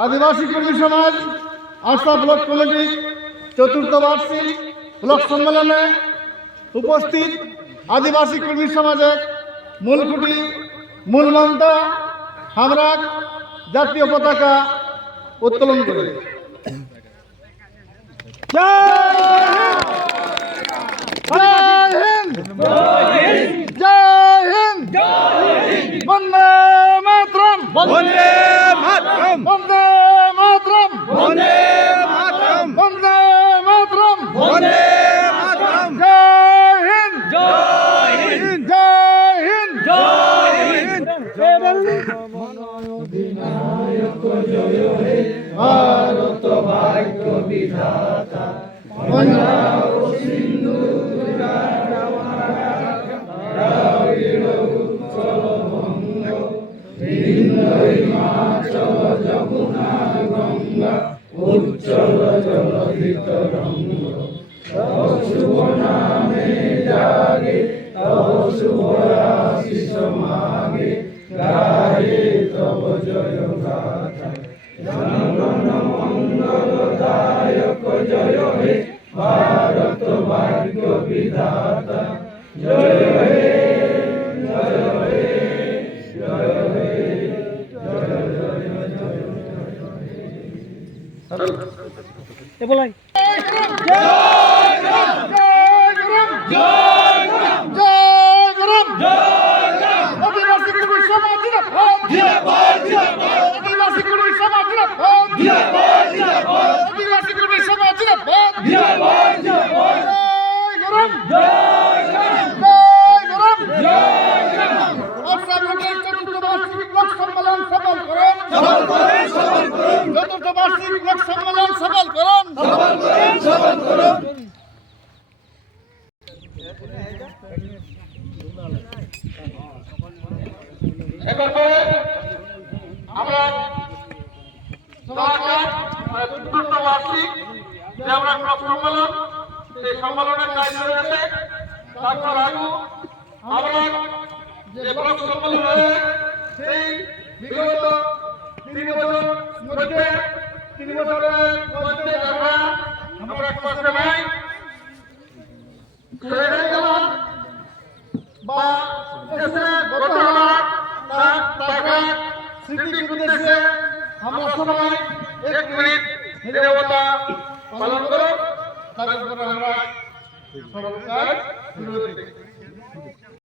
आदिवासी कर्मी समाज आस्था block committee चतुर्थ वार्षिक ब्लक सम्मेलने उपस्थित आदिवासी कर्मी समाजेर मूल खुঁটি मूल मंत्र আমরা জাতীয় পতাকা উত্তোলন করি। জয় হিন্দ, জয় হিন্দ, বন্দে মাতরম, বন্দে মাতরম, বন্দে মাতরম, বন্দে মাতরম, বন্দে মাতরম, বন্দে মাতরম। জয় হিন্দ, জয় হিন্দ, জয় হিন্দ, জয় হিন্দ। অধিনায়ক জয় হে ভারত ভাগ্য বিধাতা, পঞ্জাব সিন্ধু দ্রাবিড় উৎকল বঙ্গ, হিমাচল যমুনা গঙ্গা, উজ্জ্বল জলধিত রঙ্গ। তব শুভ নামে জাগে, তব শুভ আশিস মাগে, গায়ে তব জয় গাথা। জনগণ মঙ্গলদায়ক জয় হে ভারত ভাগ্য বিধাতা, জয় হে, জয় হে, জয় হে, জয় জয় জয় জয়। আমরা চতুর্থ বার্ষিক যে আমরা সম্মেলন, সেই সম্মেলনের কাজ হয়ে গেছে। তারপর আরো আমরা যে ব্লক সম্মেলন হয়ে সেই বিগত 3 বছর মধ্যে 3 বছরের মধ্যে আমরা পাশে নাই হয়ে গেলাম বা দেশের ঘটনা টাকা স্মৃতির উদ্দেশ্যে আমরা সবাই 1 মিনিট নীরবতা পালন করব। তারপর আমরা সরকার বিরোধী